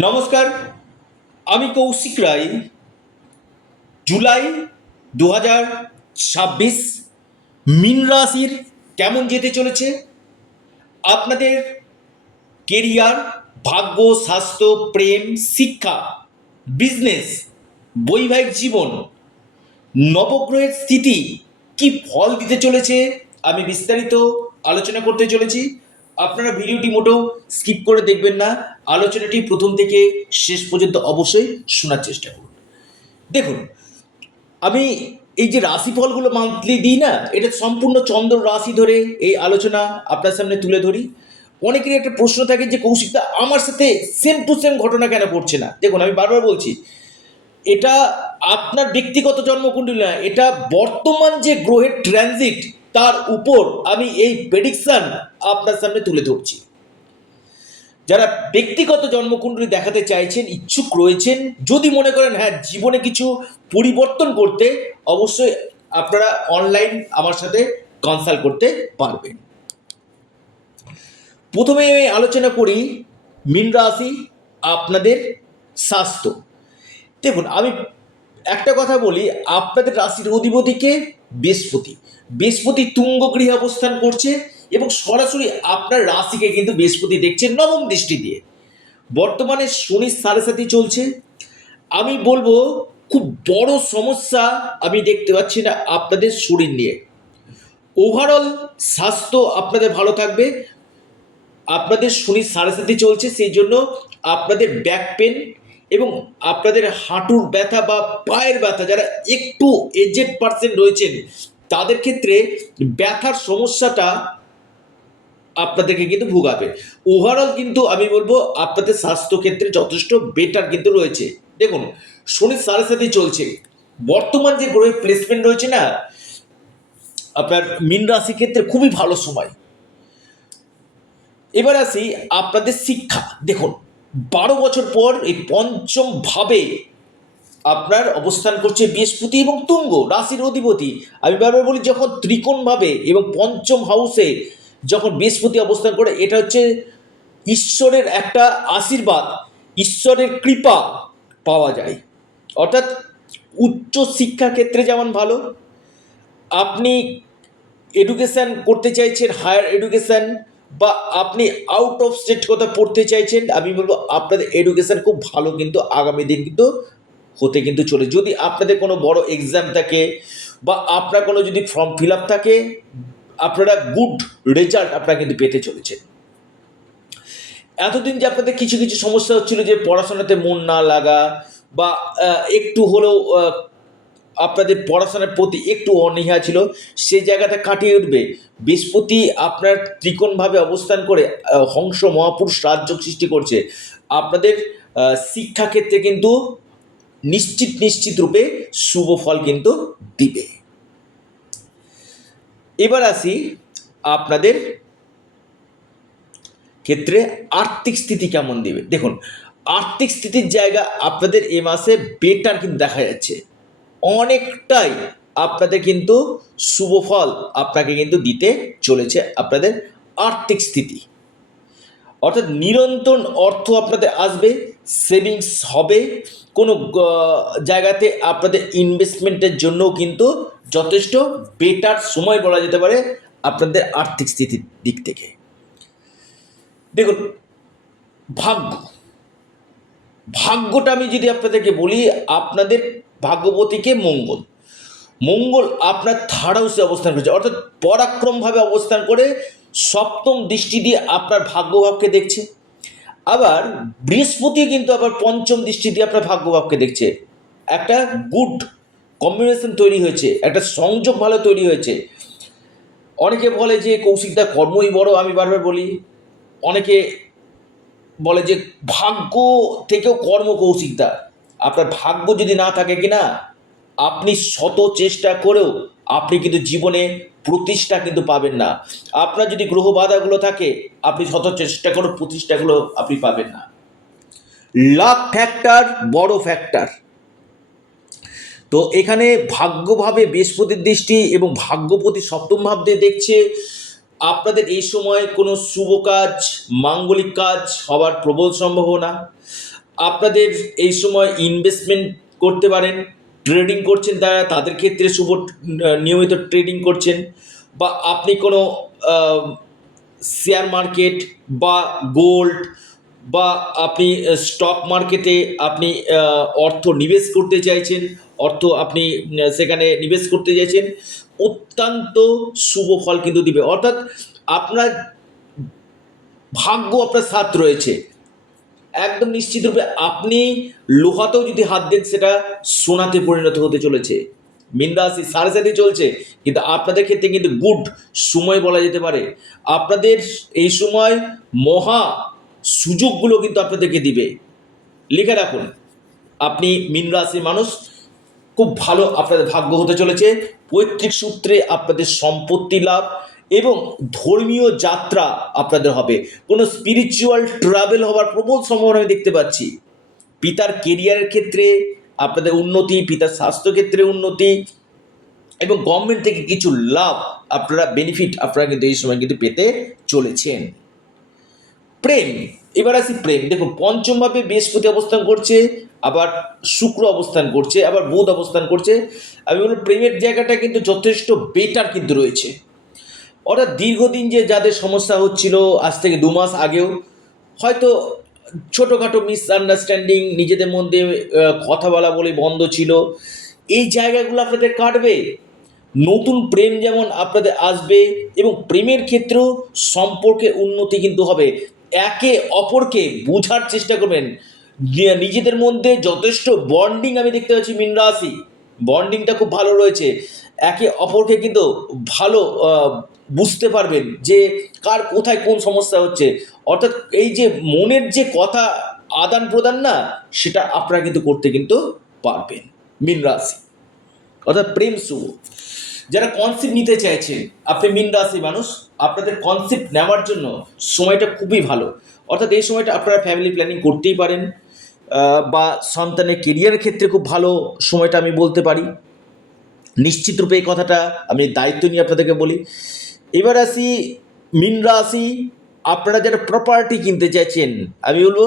নমস্কার, আমি কৌশিক রায়। জুলাই 2026 মীন রাশির কেমন যেতে চলেছে? আপনাদের কেরিয়ার, ভাগ্য, স্বাস্থ্য, প্রেম, শিক্ষা, বিজনেস, বৈবাহিক জীবন, নবগ্রহের স্থিতি কি ফল দিতে চলেছে আমি বিস্তারিত আলোচনা করতে চলেছি। আপনারা ভিডিওটি মোটেও স্কিপ করে দেখবেন না, আলোচনাটি প্রথম থেকে শেষ পর্যন্ত অবশ্যই শোনার চেষ্টা করুন। দেখুন, আমি এই যে রাশিফলগুলো মান্থলি দিই না, এটা সম্পূর্ণ চন্দ্র রাশি ধরে এই আলোচনা আপনার সামনে তুলে ধরি। অনেকেরই একটা প্রশ্ন থাকে যে কৌশিকদা, আমার সাথে সেম টু সেম ঘটনা কেন ঘটছে না? দেখুন, আমি বারবার বলছি, এটা আপনার ব্যক্তিগত জন্মকুণ্ডলী না, এটা বর্তমান যে গ্রহের ট্রানজিট তার উপর আমি এই প্রেডিকশন আপনার সামনে তুলে ধরছি। যারা ব্যক্তিগত জন্মকুণ্ডলী দেখাতে চাইছেন, ইচ্ছুক রয়েছেন, যদি মনে করেন হ্যাঁ জীবনে কিছু পরিবর্তন করতে, অবশ্যই আপনারা অনলাইন আমার সাথে কনসাল্ট করতে পারবেন। প্রথমে আমি আলোচনা করি মীন রাশি, আপনাদের স্বাস্থ্য। দেখুন, আমি একটা কথা বলি, আপনাদের রাশির অধিপতিকে বৃহস্পতি। বৃহস্পতি তুঙ্গ গৃহে অবস্থান করছে এবং সরাসরি আপনার রাশিকে কিন্তু বৃহস্পতি দেখছে নবম দৃষ্টি দিয়ে। বর্তমানে শনির সাড়ে চলছে। আমি বলবো খুব বড় সমস্যা আমি দেখতে পাচ্ছি না আপনাদের শরীর নিয়ে। ওভারঅল স্বাস্থ্য আপনাদের ভালো থাকবে। আপনাদের শনির সাড়ে চলছে, সেই জন্য আপনাদের ব্যাক পেন এবং আপনাদের হাঁটুর ব্যথা বা পায়ের ব্যথা, যারা একটু এজেড পার্সেন্ট রয়েছেন তাদের ক্ষেত্রে ব্যথার সমস্যাটা আপনাদেরকে কিন্তু ভোগাবে। ওভারঅল কিন্তু আমি বলবো আপনাদের স্বাস্থ্য ক্ষেত্রে যথেষ্ট বেটার কিন্তু রয়েছে। দেখুন, শনির সাড়ে চলছে, বর্তমান যে গ্রহের প্লেসমেন্ট রয়েছে না আপনার মীন রাশি ক্ষেত্রে খুবই ভালো সময়। এবার আসি আপনাদের শিক্ষা। দেখুন, 12 বছর পর এই পঞ্চম ভাবে আপনার অবস্থান করছে বৃহস্পতি এবং তুঙ্গ রাশির অধিপতি। আমি বারবার বলি, যখন ত্রিকোণ ভাবে এবং পঞ্চম হাউসে যখন বৃহস্পতি অবস্থান করে, এটা হচ্ছে ঈশ্বরের একটা আশীর্বাদ, ঈশ্বরের কৃপা পাওয়া যায়। অর্থাৎ উচ্চ শিক্ষা ক্ষেত্রে যেমন ভালো, আপনি এডুকেশান করতে চাইছেন, হায়ার এডুকেশান, বা আপনি আউট অফ স্টেট কোথাও পড়তে চাইছেন, আমি বলবো আপনাদের এডুকেশান খুব ভালো কিন্তু আগামী দিন কিন্তু হতে কিন্তু চলে। যদি আপনাদের কোনো বড় এক্সাম থাকে বা আপনার কোনো যদি ফর্ম ফিল আপ থাকে, আপনারা গুড রেজাল্ট আপনারা কিন্তু পেতে চলেছেন। এতদিন যে আপনাদের কিছু কিছু সমস্যা হচ্ছিল, যে পড়াশোনাতে মন না লাগা বা একটু হলেও আপনাদের পড়াশোনার প্রতি একটু অনীহা ছিল, সেই জায়গাটা কাটিয়ে উঠবে। বৃহস্পতি আপনার ত্রিকোণভাবে অবস্থান করে হংস মহাপুরুষ রাজযোগ সৃষ্টি করছে। আপনাদের শিক্ষাক্ষেত্রে কিন্তু নিশ্চিত রূপে শুভ ফল কিন্তু দিবে। এবার আসি আপনাদের ক্ষেত্রে আর্থিক স্থিতি কেমন দিবে। দেখুন, আর্থিক স্থিতির জায়গা আপনাদের এ মাসে বেটার কিন্তু দেখা যাচ্ছে, অনেকটাই আপনাদের কিন্তু শুভ ফল আপনাকে কিন্তু দিতে চলেছে আপনাদের আর্থিক স্থিতি। অর্থাৎ নিরন্তর অর্থ আপনাদের আসবে, সেভিংস হবে, কোনো জায়গাতে আপনাদের ইনভেস্টমেন্টের জন্যও কিন্তু যথেষ্ট বেটার সময় বলা যেতে পারে আপনাদের আর্থিক স্থিতির দিক থেকে। দেখুন, ভাগ্যটা আমি যদি আপনাদেরকে বলি, আপনাদের ভাগ্যবতীকে মঙ্গল আপনার থার্ড হাউসে অবস্থান করছে, অর্থাৎ পরাক্রমভাবে অবস্থান করে সপ্তম দৃষ্টি দিয়ে আপনার ভাগ্যভাবকে দেখছে। আবার বৃহস্পতি কিন্তু আবার পঞ্চম দৃষ্টি দিয়ে আপনার ভাগ্যভাবকে দেখছে। একটা গুড কম্বিনেশন তৈরি হয়েছে, একটা সংযোগ ভালো তৈরি হয়েছে। অনেকে বলে যে কৌশিকদা কর্মই বড়, আমি বারবার বলি, অনেকে বলে যে ভাগ্য থেকেও কর্ম কৌশিকদা। আপনার ভাগ্য যদি না থাকে কিনা, আপনি শত চেষ্টা করেও আপনি কিন্তু জীবনে প্রতিষ্ঠা কিন্তু পাবেন না। আপনার যদি গ্রহ বাধাগুলো থাকে, আপনি শত চেষ্টা করে প্রতিষ্ঠাগুলো আপনি পাবেন না। লাক ফ্যাক্টর বড় ফ্যাক্টর। তো এখানে ভাগ্যভাবে বৃহস্পতির দৃষ্টি এবং ভাগ্যপতি সপ্তম ভাব দিয়ে দেখছে। আপনাদের এই সময় কোনো শুভ কাজ, মাঙ্গলিক কাজ হওয়ার প্রবল সম্ভাবনা। আপনাদের এই সময় ইনভেস্টমেন্ট করতে পারেন, ট্রেডিং করছেন তারা, তাদের ক্ষেত্রে শুভ, নিয়মিত ট্রেডিং করছেন, বা আপনি কোনো শেয়ার মার্কেট বা গোল্ড বা আপনি স্টক মার্কেটে আপনি অর্থ নিবেশ করতে চাইছেন, অর্থ আপনি সেখানে নিবেশ করতে চাইছেন, অত্যন্ত শুভ ফল কিন্তু দিবে। অর্থাৎ আপনার ভাগ্য আপনার সাথ রয়েছে, একদম নিশ্চিতরূপে আপনি লোহাতেও যদি হাত দেন সেটা সোনাতে পরিণত হতে চলেছে। মীন রাশি সাড়ে সাথে চলছে, কিন্তু আপনাদের ক্ষেত্রে কিন্তু গুড সময় বলা যেতে পারে। আপনাদের এই সময় মহা সুযোগগুলো কিন্তু আপনাদেরকে দিবে। লিখে রাখুন, আপনি মীন রাশির মানুষ, খুব ভালো আপনাদের ভাগ্য হতে চলেছে। পৈতৃক সূত্রে আপনাদের সম্পত্তি লাভ এবং ধর্মীয় যাত্রা আপনাদের হবে, কোনো স্পিরিচুয়াল ট্রাভেল হওয়ার প্রবল সম্ভাবনা আমি দেখতে পাচ্ছি। পিতার কেরিয়ারের ক্ষেত্রে আপনাদের উন্নতি, পিতার স্বাস্থ্য ক্ষেত্রে উন্নতি এবং গভর্নমেন্ট থেকে কিছু লাভ, আপনারা বেনিফিট আপনারা কিন্তু এই সময় কিন্তু পেতে চলেছেন। প্রেম, এবার আসি প্রেম। দেখুন, পঞ্চম ভাবে বৃহস্পতি অবস্থান করছে, আবার শুক্র অবস্থান করছে, আবার বুধ অবস্থান করছে। আমি বলবো প্রেমের জায়গাটা কিন্তু যথেষ্ট বেটার কিন্তু রয়েছে। অর্থাৎ দীর্ঘদিন যে যাদের সমস্যা হচ্ছিল, আজ থেকে 2 মাস আগেও হয়তো ছোটোখাটো মিসআন্ডারস্ট্যান্ডিং, নিজেদের মধ্যে কথা বলা বলে বন্ধ ছিল, এই জায়গাগুলো আপনাদের কাটবে। নতুন প্রেম যেমন আপনাদের আসবে এবং প্রেমের ক্ষেত্রেও সম্পর্কে উন্নতি কিন্তু হবে। একে অপরকে বোঝার চেষ্টা করবেন, নিজেদের মধ্যে যথেষ্ট বন্ডিং আমি দেখতে পাচ্ছি। মীন রাশি বন্ডিংটা খুব ভালো রয়েছে, একে অপরকে কিন্তু ভালো বুঝতে পারবেন যে কার কোথায় কোন সমস্যা হচ্ছে। অর্থাৎ এই যে মনের যে কথা আদান প্রদান না, সেটা আপনারা কিন্তু করতে কিন্তু পারবেন মীন রাশি। অর্থাৎ প্রেম শুভ। যারা কনসেপ্ট নিতে চাইছেন, আপনি মীন রাশি মানুষ, আপনাদের কনসেপ্ট নেওয়ার জন্য সময়টা খুবই ভালো। অর্থাৎ এই সময়টা আপনারা ফ্যামিলি প্ল্যানিং করতেই পারেন, বা সন্তানের কেরিয়ারের ক্ষেত্রে খুব ভালো সময়টা আমি বলতে পারি। নিশ্চিত রূপে এই কথাটা আমি দায়িত্ব নিয়ে আপনাদেরকে বলি। এবার আসি মীন রাশি, আপনারা যারা প্রপার্টি কিনতে চাইছেন, আমি বলবো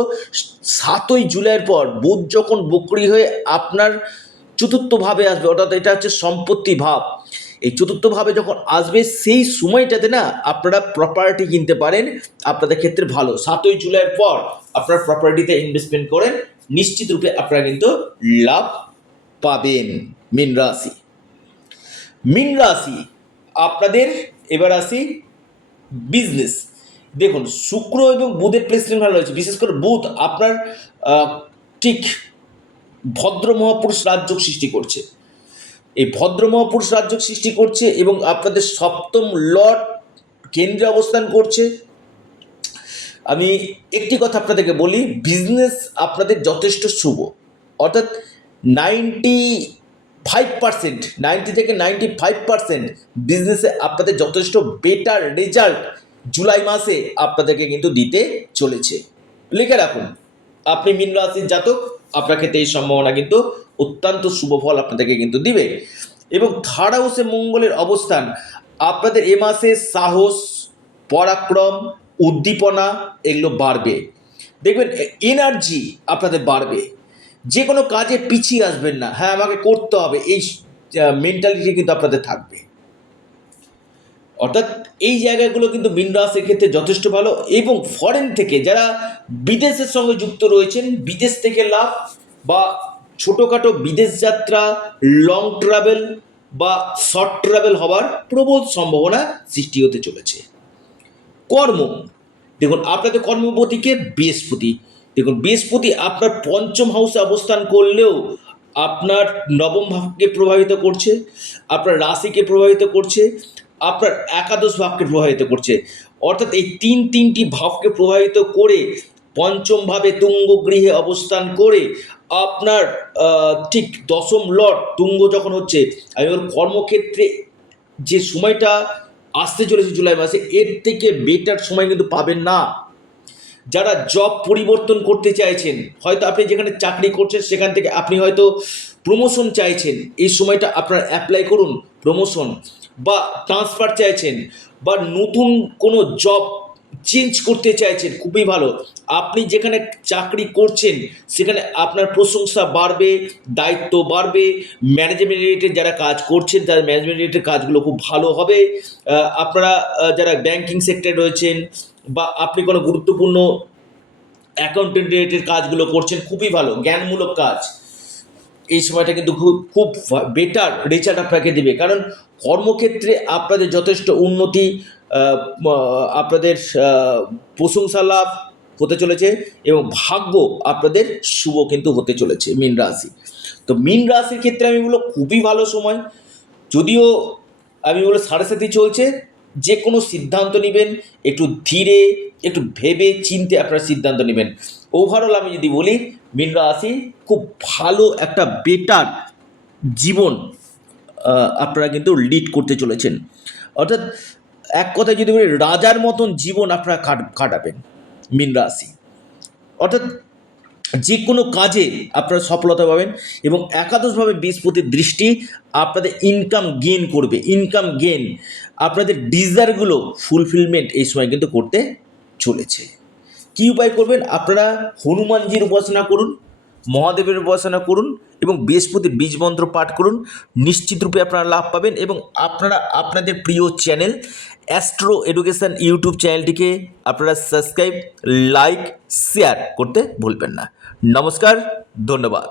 7ই জুলাইয়ের পর বুধ যখন বকরি হয়ে আপনার চতুর্থ ভাবে আসবে, অর্থাৎ এটা হচ্ছে সম্পত্তি ভাব, এই চতুর্থ ভাবে যখন আসবে সেই সময়টাতে না আপনারা প্রপার্টি কিনতে পারেন, আপনাদের ক্ষেত্রে ভালো। 7ই জুলাইয়ের পর আপনারা প্রপার্টিতে ইনভেস্টমেন্ট করেন, নিশ্চিত রূপে আপনারা কিন্তু লাভ পাবেন। মীন রাশি, মীন রাশি আপনাদের এবার আসি বিজনেস। দেখুন, শুক্র এবং বুধের প্লেসমেন্ট ভালো রয়েছে, বিশেষ করে বুধ আপনার ঠিক ভদ্র মহাপুরুষ রাজযোগ সৃষ্টি করছে। এই ভদ্র মহাপুরুষ রাজযোগ সৃষ্টি করছে এবং আপনাদের সপ্তম লর্ড কেন্দ্রে অবস্থান করছে। আমি একটি কথা আপনাদেরকে বলি, বিজনেস আপনাদের যথেষ্ট শুভ। অর্থাৎ 95%, 90 থেকে 95% বিজনেসে আপনাদের যথেষ্ট বেটার রেজাল্ট জুলাই মাসে আপনাদেরকে কিন্তু দিতে চলেছে। লিখে রাখুন, আপনি মীন রাশির জাতক, আপনার ক্ষেত্রে এই সম্ভাবনা কিন্তু অত্যন্ত শুভ ফল আপনাদেরকে কিন্তু দিবে। এবং থার্ড হাউসে মঙ্গলের অবস্থান আপনাদের এ মাসে সাহস, পরাক্রম, উদ্দীপনা এগুলো বাড়বে। দেখবেন এনার্জি আপনাদের বাড়বে, যে কোনো কাজে পিছিয়ে আসবেন না, হ্যাঁ আমাকে করতে হবে, এই মেন্টালিটি কিন্তু আপনাদের থাকবে। অর্থাৎ এই জায়গাগুলো কিন্তু মীন রাশির ক্ষেত্রে যথেষ্ট ভালো। এবং ফরেন থেকে যারা বিদেশের সঙ্গে যুক্ত রয়েছেন, বিদেশ থেকে লাভ বা ছোটোখাটো বিদেশ যাত্রা, লং ট্রাভেল বা শর্ট ট্রাভেল হওয়ার প্রবল সম্ভাবনা সৃষ্টি হতে চলেছে। কর্ম, দেখুন আপনাদের কর্মপতিকে বৃহস্পতি, দেখুন বৃহস্পতি আপনার পঞ্চম হাউসে অবস্থান করলেও আপনার নবম ভাবকে প্রভাবিত করছে, আপনার রাশিকে প্রভাবিত করছে, আপনার একাদশ ভাবকে প্রভাবিত করছে। অর্থাৎ এই তিনটি ভাবকে প্রভাবিত করে পঞ্চম ভাবে তুঙ্গ গৃহে অবস্থান করে আপনার ঠিক দশম লর্ড তুঙ্গ যখন হচ্ছে, আমি ওর কর্মক্ষেত্রে যে সময়টা আসতে চলেছে জুলাই মাসে, এর থেকে বেটার সময় কিন্তু পাবেন না। যারা জব পরিবর্তন করতে চাইছেন, হয়তো আপনি যেখানে চাকরি করছেন সেখান থেকে আপনি হয়তো প্রমোশন চাইছেন, এই সময়টা আপনারা অ্যাপ্লাই করুন প্রমোশন, বা ট্রান্সফার চাইছেন, বা নতুন কোনো জব চেঞ্জ করতে চাইছেন, খুবই ভালো। আপনি যেখানে চাকরি করছেন সেখানে আপনার প্রশংসা বাড়বে, দায়িত্ব বাড়বে, ম্যানেজমেন্ট রিলেটেড যারা কাজ করছেন তাদের ম্যানেজমেন্ট রিলেটেড কাজগুলো খুব ভালো হবে। আপনারা যারা ব্যাংকিং সেক্টরে রয়েছেন বা আপনি কোনো গুরুত্বপূর্ণ অ্যাকাউন্টেন্ট রিলেটেড কাজগুলো করছেন, খুবই ভালো, জ্ঞানমূলক কাজ। এই সময়টা কিন্তু খুব খুব বেটার রেজাল্ট আপনাকে দেবে, কারণ কর্মক্ষেত্রে আপনাদের যথেষ্ট উন্নতি, আপনাদের প্রশংসা লাভ হতে চলেছে এবং ভাগ্য আপনাদের শুভ কিন্তু হতে চলেছে মীন রাশি। তো মীন রাশির ক্ষেত্রে আমি বলবো খুবই ভালো সময়, যদিও আমি বলবো সাড়ে সাথী চলছে। যে কোনো সিদ্ধান্ত নেবেন একটু ধীরে, একটু ভেবে চিনতে আপনারা সিদ্ধান্ত নেবেন। ওভারঅল আমি যদি বলি, মীন রাশি খুব ভালো একটা বেটার জীবন আপনারা কিন্তু লিড করতে চলেছেন। অর্থাৎ এক কথায় যদি বলি, রাজার মতন জীবন আপনারা কাটাবেন মীন রাশি। অর্থাৎ যে কোনো কাজে আপনারা সফলতা পাবেন এবং একাদশভাবে বৃহস্পতির দৃষ্টি আপনাদের ইনকাম গেইন করবে। ইনকাম গেইন, আপনাদের ডিজায়ারগুলো ফুলফিলমেন্ট এই সময় কিন্তু করতে চলেছে। কী উপায় করবেন? আপনারা হনুমানজির উপাসনা করুন, মহাদেবের উপাসনা করুন এবং বৃহস্পতির বীজ মন্ত্র পাঠ করুন। নিশ্চিত রূপে আপনারা লাভ পাবেন এবং আপনারা আপনাদের প্রিয় চ্যানেল অ্যাস্ট্রো এডুকেশন ইউটিউব চ্যানেলটিকে আপনারা সাবস্ক্রাইব, লাইক, শেয়ার করতে ভুলবেন না। নমস্কার, ধন্যবাদ।